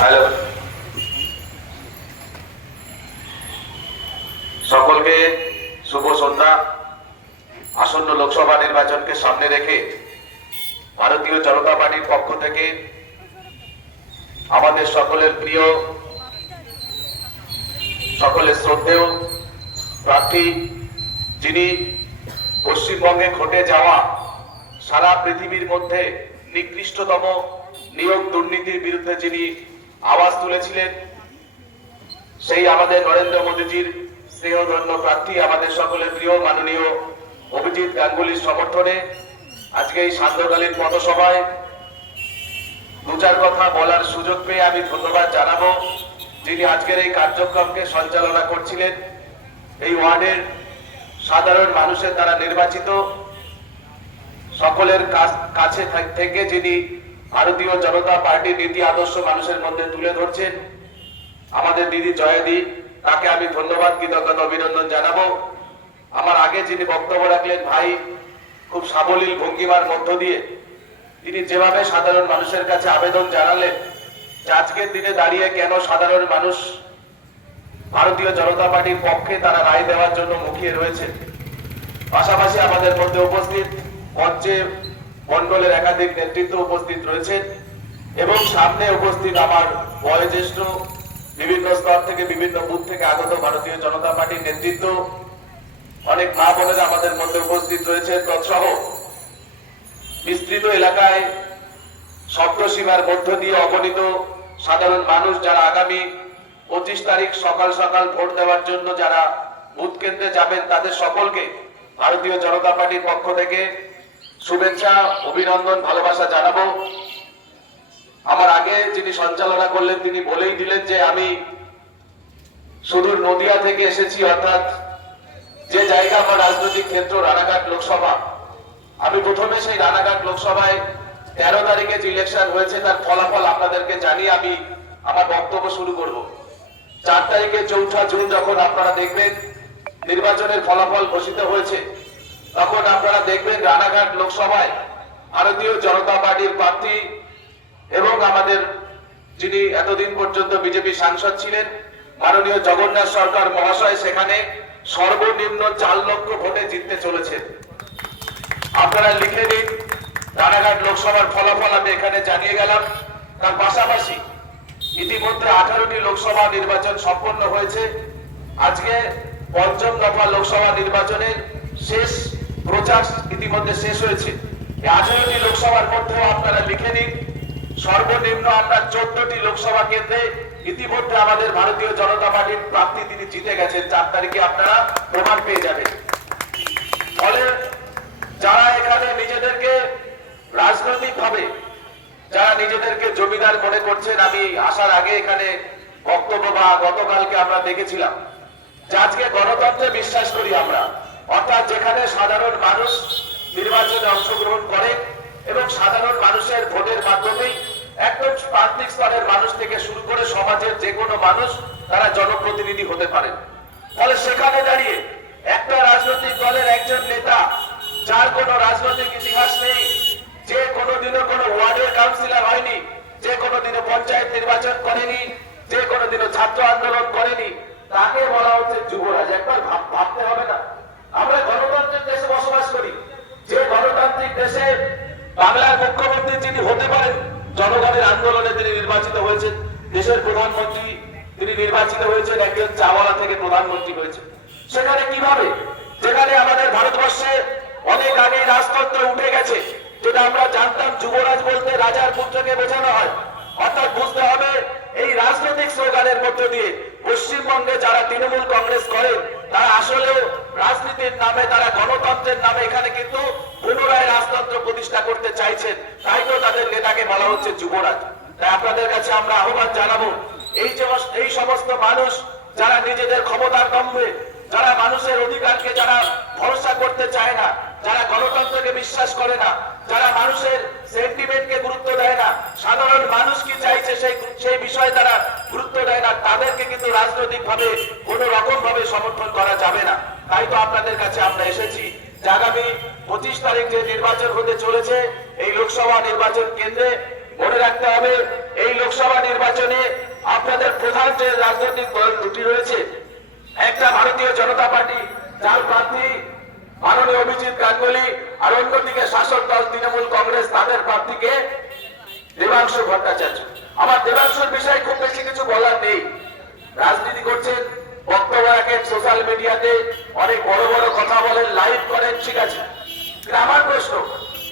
Hello, সকলকে শুভ সন্ধ্যা। আসন্ন লোকসভা নির্বাচনকে সামনে রেখে ভারতীয় জনতা পার্টির পক্ষ থেকে আমাদের সকলের প্রিয়, সকলের শ্রদ্ধেয় প্রার্থী, যিনি পশ্চিমবঙ্গে ঘটে যাওয়া সারা পৃথিবীর মধ্যে নিকৃষ্টতম নিয়োগ দুর্নীতির বিরুদ্ধে যিনি আওয়াজ তুলেছিলেন, সেই আমাদের নরেন্দ্র মোদীজির স্নেহধন্য প্রার্থী, আমাদের সকলের প্রিয় মাননীয় অভিজিৎ গাঙ্গুলির সমর্থনে আজকে এই সান্ধ্যকালীন পথসভায় দু চার কথা বলার সুযোগ পেয়ে আমি ধন্যবাদ জানাবো যিনি আজকের এই কার্যক্রমকে সঞ্চালনা করছিলেন। এই ওয়ার্ডের সাধারণ মানুষের দ্বারা নির্বাচিত, সকলের কাছে থেকে যিনি ভারতীয় জনতা পার্টির নীতি আদর্শ মানুষের মধ্যে তুলে ধরছেন, আমাদের দিদি জয়াদি, তাকে আমি ধন্যবাদ, কৃতজ্ঞতা, অভিনন্দন জানাবো। আমার আগে যিনি বক্তব্য রাখলেন ভাই, খুব সাবলীল ভঙ্গিমার মধ্য দিয়ে তিনি যেভাবে সাধারণ মানুষের কাছে আবেদন জানালেন যে আজকের দিনে দাঁড়িয়ে কেন সাধারণ মানুষ ভারতীয় জনতা পার্টির পক্ষে তারা রায় দেওয়ার জন্য মুখিয়ে রয়েছে। পাশাপাশি আমাদের মধ্যে উপস্থিত মঞ্চে মন্ডলের একাধিক নেতৃত্ব উপস্থিত রয়েছে এবং সামনে উপস্থিত আমার বয়োজ্যেষ্ঠ বিভিন্ন স্তর থেকে, বিভিন্ন বুথ থেকে আগত ভারতীয় জনতা পার্টির নেতৃত্ব, অনেক মা বোনেরা আমাদের মধ্যে উপস্থিত রয়েছে। তৎসহ বিস্তৃত এলাকায় শব্দসীমার মধ্য দিয়ে অগণিত সাধারণ মানুষ যারা আগামী 25 তারিখ সকাল সকাল ভোট দেওয়ার জন্য যারা বুথ কেন্দ্রে যাবেন, তাদের সকলকে ভারতীয় জনতা পার্টির পক্ষ থেকে শুভেচ্ছা, অভিনন্দন, ভালোবাসা জানাবো। আমার আগে যিনি সঞ্চালনা করলেন তিনি বলেই দিলেন যে আমি সুদূর নদিয়া থেকে এসেছি, অর্থাৎ যে জায়গা আমার রাজনৈতিক ক্ষেত্র রানাঘাট লোকসভা। আমি প্রথমে সেই রানাঘাট লোকসভায় 13 তারিখে যে ইলেকশন হয়েছে তার ফলাফল আপনাদেরকে জানিয়ে আমি আমার বক্তব্য শুরু করব। 4 তারিখে 4 জুন যখন আপনারা দেখবেন নির্বাচনের ফলাফল ঘোষিত হয়েছে, তখন আপনারা দেখবেন রানাঘাট লোকসভায় ভারতীয় জনতা পার্টির প্রার্থী এবং আমাদের যিনি এতদিন পর্যন্ত বিজেপি সাংসদ ছিলেন মাননীয় জগন্নাথ সরকার মহাশয় সেখানে সর্বনিম্ন 4 লক্ষ ভোটে জিততে চলেছে। আপনারা লিখে দিন, রানাঘাট লোকসভার ফলাফল আমি এখানে জানিয়ে গেলাম। তার পাশাপাশি ইতিমধ্যে 18টি লোকসভা নির্বাচন সম্পন্ন হয়েছে। আজকে 5ম দফা লোকসভা নির্বাচনের শেষ প্রচার ইতিমধ্যে শেষ হয়েছে। এই 18টি লোকসভার মধ্যেও আপনারা লিখে নিন, সর্বনিম্ন আমরা 14টি লোকসভা কেন্দ্রে ইতিমধ্যে আমাদের ভারতীয় জনতা পার্টির প্রার্থী তিনি জিতে গেছেন। 4 তারিখে আপনারা প্রমাণ পেয়ে যাবেন। ফলে যারা এখানে নিজেদেরকে রাজনৈতিকভাবে যারা নিজেদেরকে জমিদার মনে করছেন, আমি আসার আগে এখানে বক্তব্য বা গতকালকে আমরা দেখেছিলাম যে আজকে গণতন্ত্রে বিশ্বাস করি আমরা, অর্থাৎ যেখানে সাধারণ মানুষ নির্বাচনে অংশগ্রহণ করে এবং সাধারণ মানুষের ভোটের মাধ্যমেই একদম প্রান্তিক স্তরের মানুষ থেকে শুরু করে সমাজের যে কোনো মানুষ তারা জনপ্রতিনিধি হতে পারেন। ফলে সেখানে দাঁড়িয়ে একটা রাজনৈতিক দলের একজন নেতা যার কোনো রাজনৈতিক ইতিহাস নেই, যে কোনোদিনও কোনো ওয়ার্ডের কাউন্সিলর হয়নি, যে কোনোদিনও পঞ্চায়েত নির্বাচন করেনি, যে কোনোদিনও ছাত্র আন্দোলন করেনি, তাকে বলা হচ্ছে যুবরাজ। একবার ভাবতে হবে না? আমরা গণতন্ত্রের দেশে বসবাস করি, যে গণতান্ত্রিক দেশে বাংলার মুখ্যমন্ত্রী যিনি হতে পারেন জনগণের আন্দোলনে তিনি নির্বাচিত হয়েছেন, দেশের প্রধানমন্ত্রী তিনি নির্বাচিত হয়েছেন একজন চাওয়ালা থেকে প্রধানমন্ত্রী হয়েছে। সেখানে কিভাবে, যেখানে আমাদের ভারতবর্ষে অনেক আগে রাজতন্ত্র উঠে গেছে, যেটা আমরা জানতাম যুবরাজ বলতে রাজার পুত্রকে বোঝানো হয়। অর্থাৎ বুঝতে হবে এই রাজনৈতিক স্লোগানের মধ্য দিয়ে পশ্চিমবঙ্গে যারা তৃণমূল কংগ্রেস করেন তারা আসলেও রাজনীতির নামে, তারা গণতন্ত্রের নামে এখানে কিন্তু পুনরায় রাজতন্ত্র প্রতিষ্ঠা করতে চাইছেন। তাই তো তাদের নেতাকে বলা হচ্ছে যুবরাজ। তাই আপনাদের কাছে আমরা আহ্বান জানাবো, এই সমস্ত মানুষ যারা নিজেদের ক্ষমতার দম্ভে, যারা মানুষের অধিকারকে যারা ভরসা করতে চায় না, যারা গণতন্ত্রকে বিশ্বাস করে না, যারা মানুষের সেন্টিমেন্টকে গুরুত্ব দেয় না, সাধারণ মানুষ কি চাইছে সেই বিষয়ে তারা গুরুত্ব দেয় না, তাদেরকে কিন্তু রাজনৈতিক ভাবে কোন রকম ভাবে সমর্থন করা যাবে না। তাই তো আপনাদের কাছে আমরা এসেছি যে আগামী 25 তারিখ যে নির্বাচন হতে চলেছে, এই লোকসভা নির্বাচন কেন্দ্রে মনে রাখতে হবে এই লোকসভা নির্বাচনে আপনাদের প্রধান যে রাজনৈতিক দল দুটি রয়েছে, একটা ভারতীয় জনতা পার্টি যার প্রার্থী মাননীয় অভিজিৎ গাঙ্গুলি, আর অন্যদিকে শাসক দল তৃণমূল কংগ্রেস, তাদের প্রার্থীকে দেবাংশু ভট্টাচার্য। আমার দেবাংশুর বিষয়ে খুব বেশি কিছু বলার নেই। রাজনীতি করছেন, বক্তব্য রাখেন, সোশ্যাল মিডিয়াতে অনেক বড় বড় কথা বলেন, লাইভ করেন, ঠিক আছে। আমার প্রশ্ন,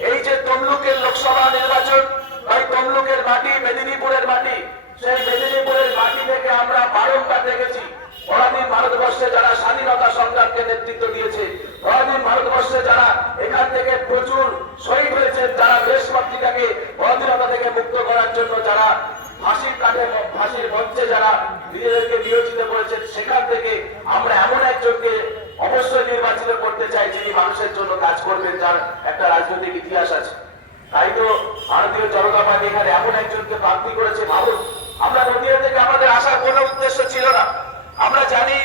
এই যে তমলুকের লোকসভা নির্বাচন, ভাই তমলুকের মাটি মেদিনীপুরের মাটি, সেই মেদিনীপুরের মাটি থেকে আমরা বারংবার দেখেছি পরাধীন ভারতবর্ষে যারা স্বাধীনতা সংগ্রামকে নেতৃত্ব দিয়েছে, পরাধীন ভারতবর্ষে যারা এখান থেকে প্রচুর শহীদ হয়েছেন, যারা দেশ পত্রিকাকে পরাধীনতা থেকে মুক্ত করার জন্য যারা ফাঁসির কাঠে ফাঁসির মঞ্চে যারা নিজেদেরকে নিয়োজিত করেছেন, সেখান থেকে আমরা এমন একজনকে অবশ্যই নির্বাচিত করতে চাই যিনি মানুষের জন্য কাজ করবেন, যার একটা রাজনৈতিক ইতিহাস আছে। তাই তো ভারতীয় জনতা পার্টি এখানে এমন একজনকে প্রার্থী করেছে। ভাবুন, আমরা নদিয়া থেকে আমাদের আসার কোনো উদ্দেশ্য ছিল না। আমরা জানি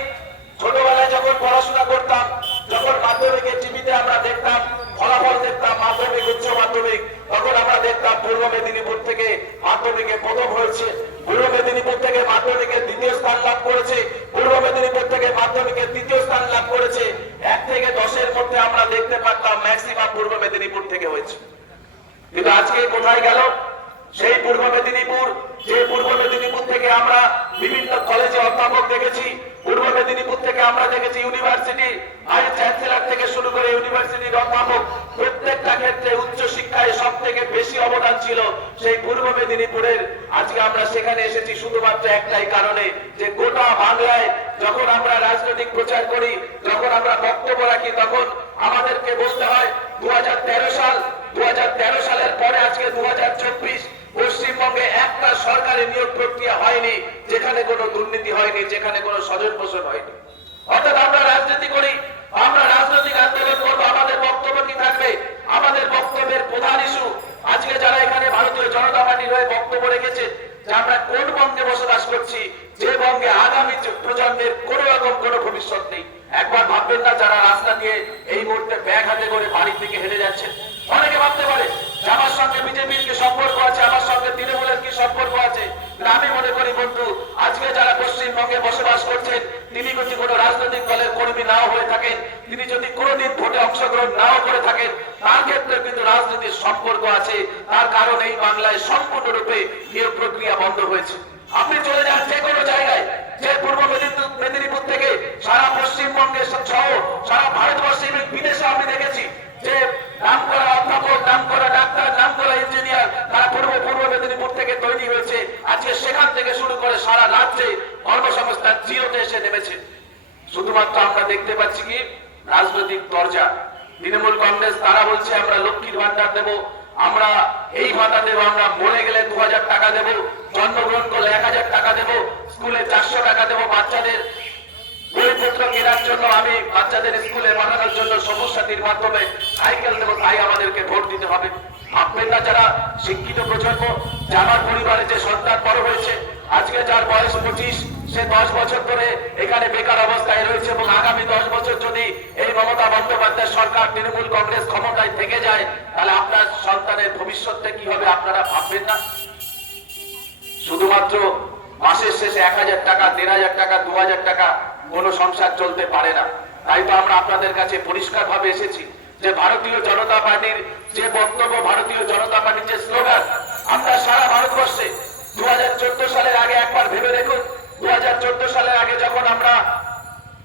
ছোটবেলায় যখন পড়াশোনা করতাম, যখন মাধ্যমিকের টিভিতে আমরা দেখতাম ফলাফল দেখতাম, মাধ্যমিক উচ্চ মাধ্যমিক, তখন আমরা দেখতাম পূর্ব মেদিনীপুর থেকে মাধ্যমিকে প্রথম হয়েছে, পূর্ব মেদিনীপুর থেকে মাধ্যমিকে দ্বিতীয় স্থান লাভ করেছে, পূর্ব মেদিনীপুর থেকে মাধ্যমিকে তৃতীয় স্থান লাভ করেছে। 1 থেকে 10-এর মধ্যে আমরা দেখতে পারতাম ম্যাক্সিমাম পূর্ব মেদিনীপুর থেকে হয়েছে। কিন্তু আজকে কোথায় গেল সেই পূর্ব মেদিনীপুর? যে পূর্ব মেদিনীপুর থেকে আমরা বিভিন্ন কলেজে অধ্যাপক দেখেছি, পূর্ব মেদিনীপুর থেকে আমরা দেখেছি ইউনিভার্সিটি ভাইস চ্যান্সেলর থেকে শুরু করে ইউনিভার্সিটির অধ্যাপক, প্রত্যেকটা ক্ষেত্রে উচ্চ শিক্ষায় সব থেকে বেশি অবদান ছিল সেই পূর্ব মেদিনীপুরের। আজকে আমরা সেখানে এসেছি শুধুমাত্র একটাই কারণে, যে গোটা বাংলায় যখন আমরা রাজনৈতিক প্রচার করি, যখন আমরা বক্তব্য রাখি, তখন আমাদেরকে বলতে হয় 2013 সালের পরে আজকে 2024, পশ্চিমবঙ্গে একটা সরকারি নিয়োগ প্রক্রিয়া হয়নি যেখানে কোনো দুর্নীতি হয়নি, যেখানে কোনো স্বজন পোষণ হয়নি। অর্থাৎ আমরা রাজনীতি করি, আমরা রাজনৈতিক আন্দোলন করবো, আমাদের বক্তব্য কি থাকবে? আমাদের বক্তব্যের প্রধান ইস্যু আজকে যারা এখানে ভারতীয় জনতা পার্টির হয়ে বক্তব্য রেখেছে, যে আমরা কোন বঙ্গে বসবাস করছি, যে বঙ্গে আগামী প্রজন্মের কোন রকম কোনো ভবিষ্যৎ নেই। একবার ভাববেন না যারা রাস্তা দিয়ে এই মুহূর্তে ব্যাগ হাতে করে বাড়ি থেকে হেঁটে যাচ্ছেন, অনেকে ভাবতে পারে যে আমার সঙ্গে বিজেপির কি সম্পর্ক আছে, আমার সঙ্গে তৃণমূলের কি সম্পর্ক আছে। আমি মনে করি বন্ধু, আজকে যারা পশ্চিমবঙ্গে বসবাস করছেন, তিনি যদি কোনো রাজনৈতিক দলের কর্মী নাও হয়ে থাকেন, তিনি যদি কোনোদিন ভোটে অংশগ্রহণ নাও করে থাকেন, তার ক্ষেত্রে কিন্তু রাজনীতির সম্পর্ক আছে। তার কারণ এই বাংলায় সম্পূর্ণরূপে নিয়োগ প্রক্রিয়া বন্ধ হয়েছে। আপনি চলে যান যে কোনো জায়গায়, যে পূর্ব মেদিনীপুর থেকে সারা পশ্চিমবঙ্গের সহ সারা ভারতবর্ষে এবং বিদেশে আমি দেখেছি যে নাম করা অধ্যাপক, নাম করা ডাক্তার, নাম করা ইঞ্জিনিয়ার, তারা পূর্ব মেদিনীপুর থেকে তৈরি হয়েছে। আজকে সেখান থেকে শুরু করে সারা রাজ্যে কর্মসংস্থান জিরোতে এসে নেমেছে। শুধুমাত্র আমরা দেখতে পাচ্ছি কি রাজনৈতিক দরজা। তৃণমূল কংগ্রেস তারা বলছে আমরা লক্ষ্মীর ভান্ডার দেবো, আমরা এই ভাতা দেবো, আমরা মরে গেলে 2000 টাকা দেবো, জন্মগ্রহণ করলে 1000 টাকা দেবো, স্কুলে 400 টাকা দেবো, বাচ্চাদের বইপত্র কেনার জন্য, আমি বাচ্চাদের স্কুলে পাঠানোর জন্য সবুজ সাথীর মাধ্যমে সাইকেল দেবো, তাই আমাদেরকে ভোট দিতে হবে। ভাববেন না যারা শিক্ষিত প্রজন্ম, যে আমার পরিবারে যে সন্তান বড় হয়েছে, আজকে যার বয়স 25, সে 10 বছর ধরে এখানে বেকার অবস্থায় রয়েছে, এবং আগামী 10 বছর যদি এই মমতা বন্দ্যোপাধ্যায় সরকার, তৃণমূল কংগ্রেস ক্ষমতায় থেকে যায়, তাহলে আপনার সন্তানের ভবিষ্যৎটা কি হবে আপনারা ভাববেন না? শুধুমাত্র মাসের শেষে 1000 টাকা, 1500 টাকা, 2000 টাকা কোনো সংসার চলতে পারে না। তাই তো আমরা আপনাদের কাছে পরিষ্কার ভাবে এসেছি যে ভারতীয় জনতা পার্টির যে বক্তব্য, ভারতীয় জনতা পার্টির যে স্লোগান, আমরা সারা ভারতবর্ষে 2014 সালের আগে একবার ভেবে দেখুন, 2014 সালের আগে যখন আমরা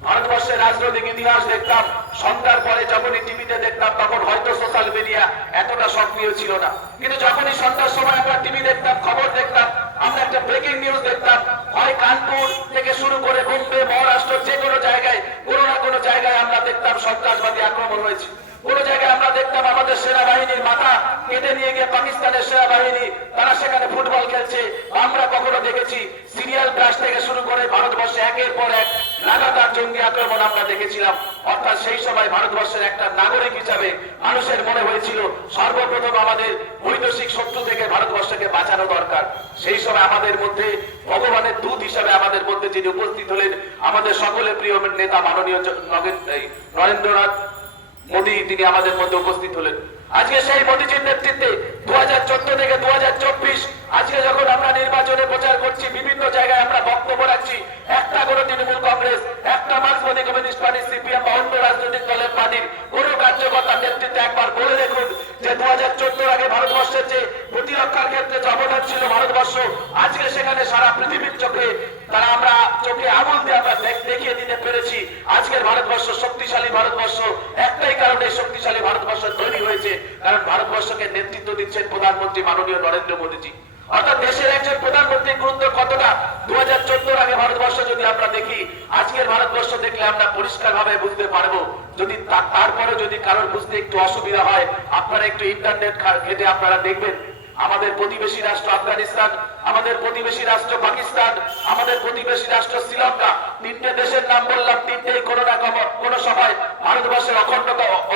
ভারতবর্ষের রাজনৈতিক ইতিহাস দেখতাম, সন্ধ্যার পরে যখনই টিভিতে দেখতাম, তখন হয়তো সোশ্যাল মিডিয়া এতটা সক্রিয় ছিল না। কিন্তু যখনই সন্ধ্যার সময় আমরা টিভি দেখতাম, খবর দেখতাম, আমরা একটা ব্রেকিং নিউজ দেখতাম, হয় কানপুর থেকে শুরু করে বোম্বে, মহারাষ্ট্র, যে কোনো জায়গায় কোনো না কোনো জায়গায় আমরা দেখতাম সন্ত্রাসবাদী আক্রমণ হয়েছে। কোন জায়গায় আমরা দেখতাম আমাদের সেনাবাহিনীর মাথা কেটে নিয়ে গিয়ে পাকিস্তানের সেনাবাহিনী তারা সেখানে ফুটবল খেলছে। আমরা কখনো দেখেছি সিরিয়াল ক্রাশ থেকে শুরু করে ভারতবর্ষে একের পর এক লাগাতার জঙ্গি আক্রমণ আমরা দেখেছিলাম। অর্থাৎ সেই সময় ভারতবর্ষের একটা নাগরিক হিসাবে মানুষের মনে হয়েছিল সর্বপ্রথম আমাদের বৈদেশিক শত্রু থেকে ভারতবর্ষকে বাঁচানো দরকার। সেই সময় আমাদের মধ্যে ভগবানের দূত হিসাবে আমাদের মধ্যে যিনি উপস্থিত হলেন, আমাদের সকলের প্রিয় নেতা মাননীয় নরেন্দ্রনাথ মোদী, তিনি আমাদের মধ্যে উপস্থিত হলেন। আজকে সেই মোদীজির নেতৃত্বে 2014 থেকে 2024 আজকে যখন আমরা নির্বাচনে ভারতবর্ষ আজকে সেখানে সারা পৃথিবীর চোখে তারা আমরা চোখে আঙুল দিয়ে আমরা দেখিয়ে দিতে পেরেছি আজকের ভারতবর্ষ শক্তিশালী ভারতবর্ষ। একটাই কারণে শক্তিশালী ভারতবর্ষ তৈরি হয়েছে, কারণ ভারতবর্ষকে নেতৃত্ব দিচ্ছেন প্রধানমন্ত্রী মাননীয় নরেন্দ্র মোদীজি। অর্থাৎ দেশের একজন প্রধানমন্ত্রীর গুরুত্ব কতটা 2014 আগে ভারতবর্ষ যদি আমরা দেখি, আজকের ভারতবর্ষ দেখলে আমরা পরিষ্কার ভাবে বুঝতে পারবো। যদি তারপরে যদি কারোর বুঝতে একটু অসুবিধা হয়, আপনারা একটু ইন্টারনেট ঘেটে আপনারা দেখবেন আমাদের প্রতিবেশী রাষ্ট্র আফগানিস্তান, আমাদের প্রতিবেশী রাষ্ট্র পাকিস্তান, আমাদের প্রতিবেশী রাষ্ট্র শ্রীলঙ্কা, তিনটে দেশের নাম বললাম, তিনটেই কোনো না কোনো সময় ভারতবর্ষের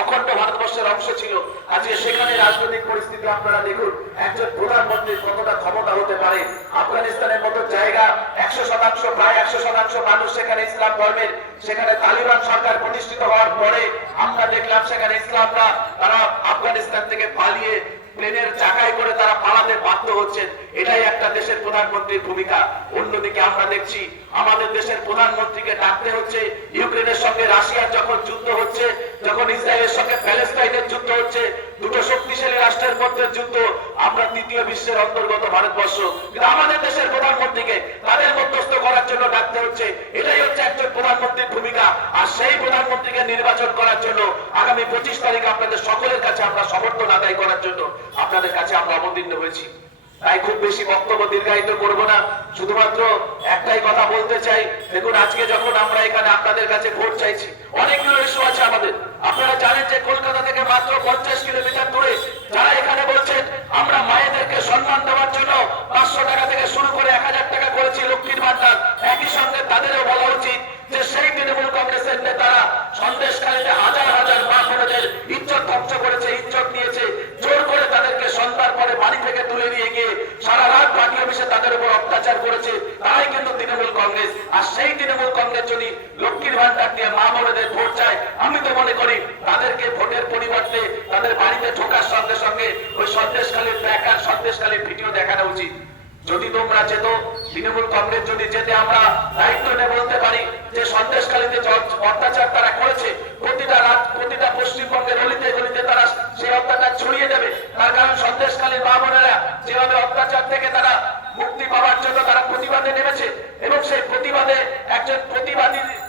অখণ্ড ভারতবর্ষের অংশ ছিল। আজকে সেখানে রাজনৈতিক পরিস্থিতি আপনারা দেখুন, একজন প্রধানমন্ত্রীর কতটা ক্ষমতা হতে পারে। আফগানিস্তানের মতো জায়গা 100% প্রায় 100% মানুষ সেখানে ইসলাম ধর্মের, সেখানে তালিবান সরকার প্রতিষ্ঠিত হওয়ার পরে আমরা দেখলাম সেখানে ইসলামরা তারা আফগানিস্তান থেকে পালিয়ে প্লেনের চাকায় করে তারা পালাতে বাধ্য হচ্ছেন। এটাই একটা দেশের প্রধানমন্ত্রীর ভূমিকা। অন্যদিকে আমরা দেখছি আমাদের দেশের প্রধানমন্ত্রীকে ডাকতে হচ্ছে ইউক্রেনের সঙ্গে রাশিয়ার যখন যুদ্ধ হচ্ছে, যখন ইসরায়েলের সঙ্গে প্যালেস্টাইনের যুদ্ধ হচ্ছে, দুটো শক্তিশালী রাষ্ট্রের মধ্যে যুদ্ধ, আমরা তৃতীয় বিশ্বের অন্তর্গত ভারতবর্ষ, কিন্তু আমাদের দেশের প্রধানমন্ত্রীকে তাদের মধ্যস্থ করার জন্য ডাকতে হচ্ছে। এটাই হচ্ছে একজন প্রধানমন্ত্রীর ভূমিকা। আর সেই প্রধানমন্ত্রীকে নির্বাচন করার জন্য আগামী 25 তারিখে আপনাদের সকলের কাছে আমরা সমর্থন আদায় করার জন্য আপনাদের কাছে আমরা অবতীর্ণ হয়েছি। তাই খুব বেশি বক্তব্য দীর্ঘায়িত করব না, শুধুমাত্র একটাই কথা বলতে চাই। দেখুন আজকে যখন আমরা এখানে আপনাদের কাছে ভোট চাইছি, অনেকগুলো ইস্যু আছে আমাদের। আপনারা জানেন যে কলকাতা থেকে মাত্র 50 কিলোমিটার দূরে যারা এখানে বলছেন আমরা মায়েদেরকে সম্মান দেওয়ার জন্য 500 টাকা থেকে শুরু করে 1000 টাকা করেছি লক্ষ্মীর ভান্ডার, একই সঙ্গে তাদেরও বলা উচিত যে সেই তৃণমূল কংগ্রেসের নেতারা সন্দেশখালীতে হাজার হাজার মা বোনদের ইজ্জত ধ্বংস করেছে, ইজ্জত নিয়েছে, জোর করে তাদেরকে সন্ধ্যার পরে বাড়ি থেকে তুলে নিয়ে গিয়ে সারা রাত পার্টি অফিসে তাদের উপর অত্যাচার করেছে, তারাই কিন্তু তৃণমূল কংগ্রেস। আর সেই তৃণমূল কংগ্রেস যদি লক্ষ্মীর ভান্ডার দিয়ে মা বোনদের ভোট চায়, আমি তো মনে করি তাদেরকে ভোটের পরিবর্তে তাদের বাড়িতে ঢোকার সঙ্গে সঙ্গে ওই সন্দেশখালীর প্যাকার সন্দেশখালীর ভিডিও দেখানো উচিত। যদি তোমরা যেত, তৃণমূল কংগ্রেস যদি যেতে, আমরা দায়িত্ব নিয়ে বলতে পারি যে সন্দেশখালীতে অত্যাচার তারা করেছে, প্রতিটা রাত প্রতিটা পশ্চিমবঙ্গের অলিতে গলিতে তারা সেই অত্যাচার ছড়িয়ে দেবে। তার কারণ সন্দেশখালীর মা বোনেরা যেভাবে অত্যাচার থেকে তারা মুক্তি পাওয়ার জন্য তারা প্রতিবাদে নেমেছে, এবং সেই প্রতিবাদে একজন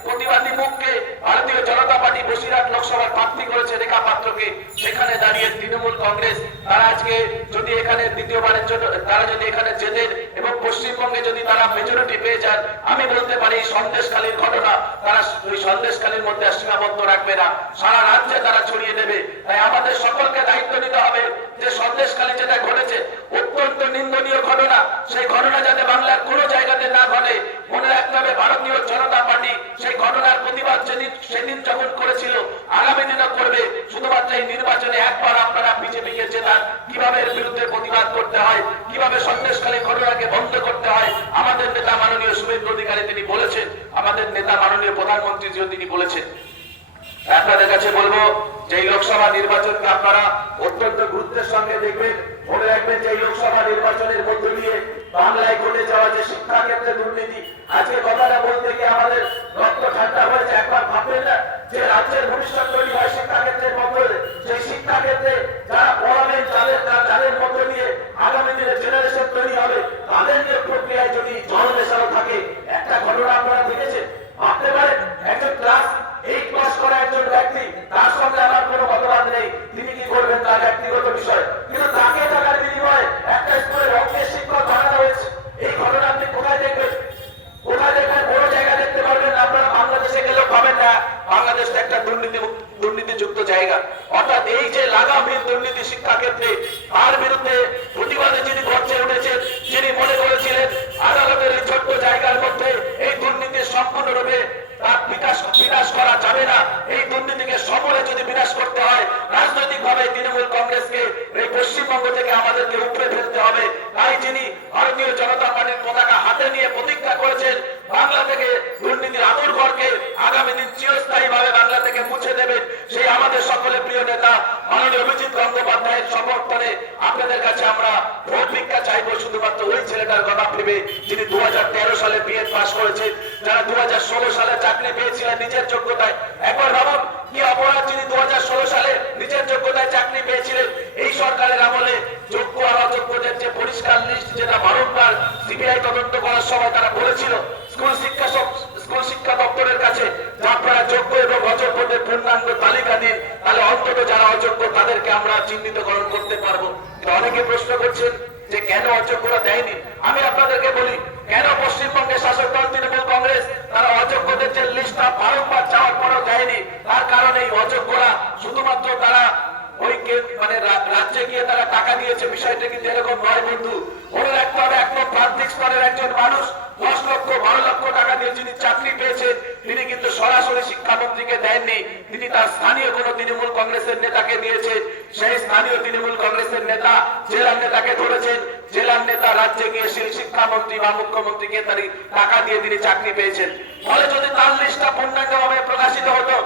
প্রতিবাদী মুখকে ভারতীয় জনতা পার্টি বসিরহাট লোকসভার প্রার্থী করেছে রেখা পাত্রকে। সেখানে দাঁড়িয়ে তৃণমূল কংগ্রেস তারা আজকে যদি এখানে দ্বিতীয়বারের জন্য তারা যদি এখানে জেতেন এবং পশ্চিমবঙ্গে যদি তারা মেজরিটি পেয়ে যান, আমি বলতে পারি সন্দেশখালীর ঘটনা তারা ওই সন্দেশখালীর মধ্যে সীমাবদ্ধ রাখবে না, সারা রাজ্যে তারা ছড়িয়ে দেবে। তাই আমাদের সকলকে দায়িত্ব নিতে হবে যে সন্দেশখালী যেটা ঘটেছে অত্যন্ত নিন্দনীয় ঘটনা, সেই ঘটনা যাতে বাংলার কোনো জায়গাতে না ঘটে। মনে রাখতে হবে ভারতীয় জনতা পার্টি সেই ঘটনার প্রতিবাদ সেদিন যখন করেছিল, আগামী দিনও করবে। শুধুমাত্র এই নির্বাচনে একবার আপনারা বিজেপিকে জেতান, কিভাবে এর বিরুদ্ধে প্রতিবাদ করতে হয়, কিভাবে সন্দেশখালী ঘটনাকে বন্ধ করতে হয়, আমাদের নেতা মাননীয় শুভেন্দু অধিকারী তিনি বলেছেন, আমাদের নেতা মাননীয় প্রধানমন্ত্রীজিও তিনি বলেছেন। আপনাদের কাছে বলবো যে এই লোকসভা নির্বাচনকে আপনারা অত্যন্ত গুরুত্বের সঙ্গে দেখবেন। মনে রাখবেন যে এই লোকসভা নির্বাচনের মধ্য দিয়ে বাংলায় ঘটে যাওয়া যে শিক্ষা ক্ষেত্রে দুর্নীতি, আজকে কথাটা বলতে গিয়ে আমাদের রক্ত ঠান্ডা হয়েছে। একবার ভাববেন না যে রাজ্যের ভবিষ্যৎ তৈরি হয় শিক্ষা ক্ষেত্রের মধ্যে, সেই শিক্ষা ক্ষেত্রে যারা পড়াবেন যাদের মধ্য দিয়ে আগামী দিনে জেনারেশন তৈরি হবে, তাদের নিয়োগ প্রক্রিয়ায় যদি জল মেশানো থাকে, একটা ঘটনা আপনারা দেখেছেন, ভাবতে পারেন একজন ক্লাস 8 পাস করা একজন ব্যক্তি, তার সঙ্গে আমার কোনো মতবাদ নেই, তিনি কি করবেন তার ব্যক্তিগত বিষয়, কিন্তু তাকে টাকার বিনিময়ে একটা স্কুলের অঙ্কের শিক্ষক বানানো হয়েছে। এই ঘটনা আপনি কোথায় দেখবেন? কোথায় দেখবেন? বড় জায়গা দেখতে পারবেন আপনারা বাংলাদেশে গেলেও পাবেন না। বাংলাদেশ একটা দুর্নীতিযুক্ত জায়গা। অর্থাৎ এই যে লাগামহীন দুর্নীতি শিক্ষা ক্ষেত্রে, তার বিরুদ্ধে প্রতিবাদে যিনি গর্জে উঠেছেন, যিনি মনে করেছিলেন আদালতের এই ছোট্ট জায়গার মধ্যে এই দুর্নীতি সম্পূর্ণরূপে তার বিনাশ করা যাবে না। এই দুর্নীতিকে সমূলে যদি বিনাশ করতে হয়, রাজনৈতিক ভাবে তৃণমূল কংগ্রেসকে এই পশ্চিমবঙ্গ থেকে আমাদেরকে উপড়ে ফেলতে হবে। তাই যিনি ভারতীয় জনতা পার্টির পতাকা হাতে নিয়ে প্রতিজ্ঞা করেছেন বাংলা থেকে দুর্নীতির আদরঘরকে আগামী দিন চিরস্থায়ী ভাবে বাংলা থেকে মুছে দেবেন, সেই আমাদের সকলের প্রিয় নেতা মাননীয় অভিজিৎ গঙ্গোপাধ্যায়ের সমর্থনে আপনাদের কাছে আমরা ভোট ভিক্ষা চাইবো। শুধুমাত্র ওই ছেলেটার কথা ভেবে যিনি 2013 সালে বিএড পাস করেছেন, যারা 2016 সালে চাকরি পেয়েছিলেন নিজের যোগ্যতায়। একবার ভাবুন কি অপরাধ, যিনি 2016 সালে নিজের যোগ্যতায় চাকরি পেয়েছিলেন। এই সরকারের আমলে যোগ্য আর অযোগ্যদের যে পরিষ্কার লিস্ট, যেটা বারংবার সিবিআই তদন্ত করার সময় তারা বলেছিল স্কুল শিক্ষা দপ্তরের কাছে যে আপনারা যোগ্য এবং অযোগ্যদের পূর্ণাঙ্গ তালিকা দিন, তাহলে অন্তত যারা অযোগ্য তাদেরকে আমরা চিহ্নিতকরণ করতে পারবো। অনেকে প্রশ্ন করছেন যে কেন অযোগ্যরা দেয়নি। আমি আপনাদেরকে বলি, কেন পশ্চিমবঙ্গের শাসক দল তৃণমূল কংগ্রেস তারা অযোগ্যদের যে লিস্টটা বারংবার চাওয়ার পরও দেয়নি, তার কারণ এই অযোগ্যরা শুধুমাত্র তারা ওই মানে রাজ্যে গিয়ে তারা টাকা দিয়েছে, বিষয়টা কিন্তু এরকম নয় বন্ধু। মনে রাখতে হবে, একদম প্রান্তিক স্তরের একজন মানুষ 10 লক্ষ 12 লক্ষ টাকা দিয়ে যিনি চাকরি পেয়েছেন, তিনি কিন্তু সরাসরি শিক্ষামন্ত্রীকে দেননি, তিনি তার স্থানীয় কোন তৃণমূল কংগ্রেসের নেতাকে দিয়েছেন। সেই স্থানীয় তৃণমূল কংগ্রেসের নেতা জেলার নেতাকে ধরেছেন, জেলার নেতা রাজ্যে গিয়ে শিক্ষামন্ত্রী বা মুখ্যমন্ত্রীকে তার টাকা দিয়ে তিনি চাকরি পেয়েছেন। ফলে যদি তার লিস্টটা পূর্ণাঙ্গভাবে প্রকাশিত হতো,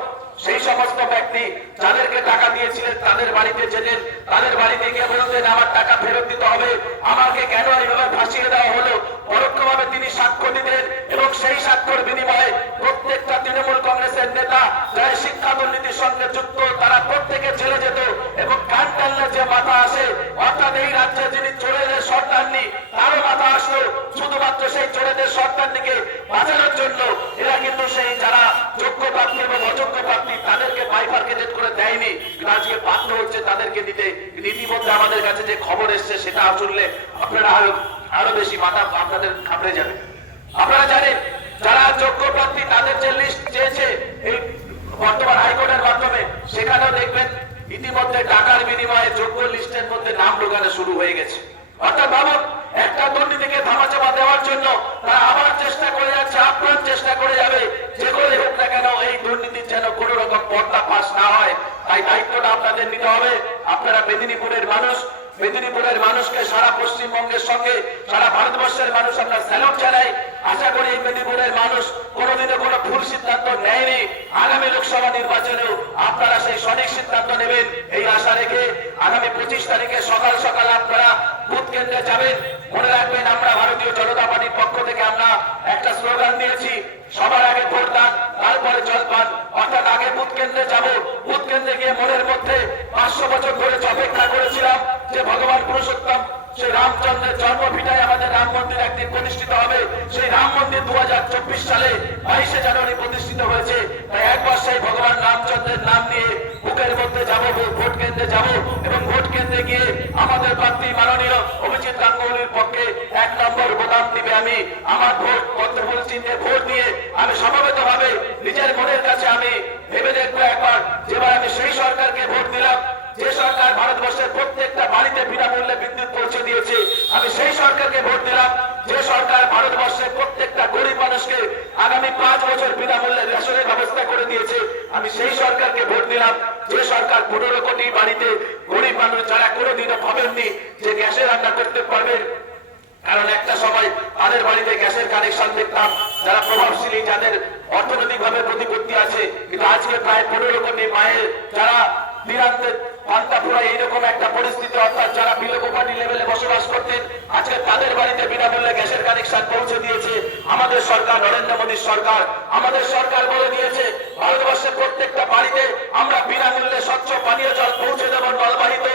সেই সমস্ত ব্যক্তি যাদেরকে টাকা দিয়েছিলেন তাদের বাড়িতে যেতেন, তাদের বাড়িতে গিয়ে বলতেন আমার টাকা ফেরত দিতে হবে, আমাকে কেন এইভাবে ফাঁসিয়ে দেওয়া হলো, পরোক্ষভাবে তিনি সাক্ষ্য দিতেন। এবং সেই সাক্ষ্যের বিনিময়ে প্রত্যেকটা তৃণমূল কংগ্রেসের নেতা যারা শিক্ষা দুর্নীতির সঙ্গে যুক্ত তারা প্রত্যেকে জেলে যেত। এবং কান টানলে যে মাথা আসে, অর্থাৎ এই রাজ্যে যিনি চোরেদের সর্দারনি তারও মাথা আসলো, শুধুমাত্র সেই চোরেদের সর্দারনিকে বাঁচানোর জন্য। এরা কিন্তু সেই যারা যোগ্য প্রার্থী এবং অযোগ্য প্রার্থী তাদেরকে বাইফার্কেটেড করে দেয়নি, আজকে বাধ্য হচ্ছে তাদেরকে দিতে। ইতিমধ্যে আমাদের কাছে যে খবর এসছে সেটা শুনলে আপনারা আরো বেশি মাথা আপনাদের ঘাবড়ে যাবে। আপনারা জানেন যারা যোগ্য প্রার্থী তাদের যে লিস্ট চেয়েছে এই বর্তমান হাইকোর্টের মাধ্যমে, সেখানেও দেখবেন ইতিমধ্যে টাকার বিনিময়ে যোগ্য লিস্টের মধ্যে নাম ঢোকানো শুরু হয়ে গেছে। অর্থাৎ ভাবুন, একটা দুর্নীতিকে ধামাচাপা দেওয়ার জন্য তারা আবার চেষ্টা করে যাচ্ছে, আপ্রাণ চেষ্টা করে যাবে, যে করে হোক না কেন এই দুর্নীতির যেন কোনো রকম পর্দাফাশ না হয়। তাই দায়িত্বটা আপনাদের নিতে হবে। আপনারা মেদিনীপুরের মানুষ, মেদিনীপুরের মানুষকে সারা পশ্চিমবঙ্গের সঙ্গে সারা ভারতবর্ষের মানুষ আমরা স্যালুট জানাই। আশা করি এই মেদিনীপুরের মানুষ কোনোদিনও কোনো ভুল সিদ্ধান্ত নেয়নি। আগামী লোকসভা নির্বাচনেও আপনারা সেই সঠিক সিদ্ধান্ত নেবেন এই আশা রেখে আগামী 25 তারিখে সকাল সকাল আপনারা বুথ কেন্দ্রে যাবেন। মনে রাখবেন, আমরা ভারতীয় জনতা পার্টির পক্ষ থেকে আমরা একটা স্লোগান দিয়েছি, সবার আগে ভোট দান, তারপরে জলপান। অর্থাৎ আগে বুথ কেন্দ্রে যাব, বুথ কেন্দ্রে গিয়ে মনের মধ্যে 500 বছর ধরে অপেক্ষা করেছিলাম যে ভগবান পুরুষোত্তম সেই রামচন্দ্রের জন্মভিটায় আমাদের রাম মন্দির একদিন প্রতিষ্ঠিত হবে। সেই রাম মন্দির 2024 সালে 22শে জানুয়ারি প্রতিষ্ঠিত হয়েছে। তাই একবার সেই ভগবান রামচন্দ্রের নাম নিয়ে বুকের মধ্যে যাব, ভোট কেন্দ্রে যাব এবং ভোট কেন্দ্রে গিয়ে আমাদের প্রার্থী মাননীয় অভিজিৎ গাঙ্গুলির পক্ষে 1 নম্বর বোতাম টিপে আমি আমার ভোট পদ্মফুল চিহ্নে ভোট দিয়ে আমি সমবেতভাবে নিজের মনের কাছে আমি ভেবে দেখবো একবার, যেবার আমি সেই সরকারকে ভোট দিলাম যে সরকার ভারতবর্ষের প্রত্যেকটা বাড়িতে বিনামূল্যে বিদ্যুৎ পৌঁছে দিয়েছে, আমি সেই সরকারকে ভোট দিলাম যে সরকার ভারতবর্ষের প্রত্যেকটা গরিব মানুষকে আগামী 5 বছর বিনামূল্যে রেশনের ব্যবস্থা করে দিয়েছে, আমি সেই সরকারকে ভোট দিলাম যে সরকার 15 কোটি বাড়িতে গরিব মানুষ যারা কোনোদিনও ভাবেননি যে গ্যাসে রান্না করতে পারবেন। কারণ একটা সময় তাদের বাড়িতে গ্যাসের কানেকশন দেখতাম যারা প্রভাবশালী, যাদের অর্থনৈতিকভাবে প্রতিপত্তি আছে, কিন্তু আজকে প্রায় 15 কোটি মায়ের যারা নিরান্তে পান্তা ফুরায় এইরকম একটা পরিস্থিতি, অর্থাৎ যারা বিলো প্রপার্টি লেভেলে বসবাস করতেন আজকে তাদের বাড়িতে বিনামূল্যে গ্যাসের কানেকশন পৌঁছে দিয়েছে আমাদের সরকার, নরেন্দ্র মোদীর সরকার। আমাদের সরকার বলে দিয়েছে ভারতবর্ষের প্রত্যেকটা বাড়িতে আমরা বিনামূল্যে স্বচ্ছ পানীয় জল পৌঁছে দেব নলবাহিত।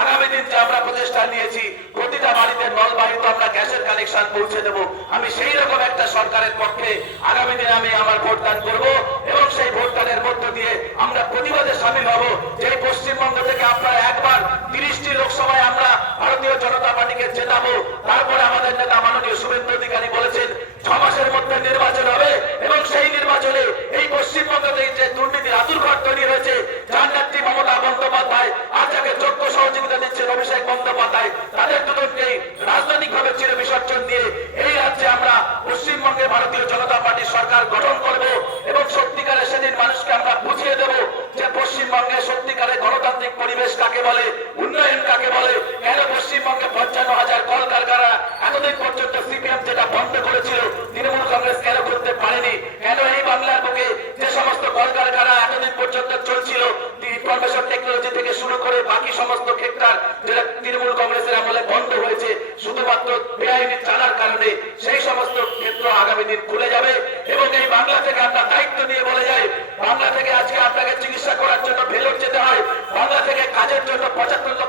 আগামী দিন যে আমরা প্রচেষ্টা নিয়েছি প্রতিটা বাড়িতে নলবাহিত আমরা গ্যাসের কানেকশন পৌঁছে দেব। আমি সেই রকম একটা সরকারের পক্ষে আগামী দিনে আমি আমার ভোটদান করব এবং সেই ভোটদানের মধ্য দিয়ে আমরা প্রতিবাদে সামিল হব যে পশ্চিমবঙ্গ থেকে আপনারা একবার 30টি লোকসভায় আমরা ভারতীয় জনতা পার্টিকে জেতাবো। তারপরে আমাদের নেতা মাননীয় শুভেন্দু অধিকারী বলেছেন 6 মাসের মধ্যে নির্বাচন হবে এবং সেই নির্বাচনে এই পশ্চিমবঙ্গ থেকে যে দুর্নীতির আতুরঘর তৈরি হয়েছে, যার নেত্রী মমতা বন্দ্যোপাধ্যায় আর যাকে যোগ্য সহযোগিতা দিচ্ছেন অভিষেক বন্দ্যোপাধ্যায়, তাদের দুজনকেই রাজনৈতিকভাবে চির বিসর্জন দিয়ে এই রাজ্যে আমরা পশ্চিমবঙ্গে ভারতীয় জনতা পার্টির সরকার গঠন করব এবং সত্যিকারের সেদিন মানুষকে আমরা বুঝিয়ে দেব যে পশ্চিমবঙ্গে সত্যিকারের গণতান্ত্রিক পরিবেশ কাকে বলে, উন্নয়ন কাকে বলে। কেন পশ্চিমবঙ্গে 55,000 কলকারখানা এতদিন পর্যন্ত সিপিএম যেটা বন্ধ করেছিল তৃণমূল কংগ্রেস কেন করতে পারেনি? কেন এই বাংলার বুকে যে সমস্ত কলকারখানা এতদিন পর্যন্ত চলছিল ইনফরমেশন টেকনোলজি থেকে শুরু করে বাকি সমস্ত ক্ষেত্র যেটা তৃণমূল কংগ্রেসের আমলে বন্ধ হয়েছে শুধুমাত্র বেআইনি চালার কারণে, সেই সমস্ত ক্ষেত্র আগামী দিন খুলে যাবে। এবং এই বাংলা থেকে আমরা দায়িত্ব দিয়ে বলে যাই, বাংলা থেকে আজকে আপনাকে চিকিৎসা করার জন্য ভেলোর যেতে হয়, বাংলা থেকে কাজের জন্য 75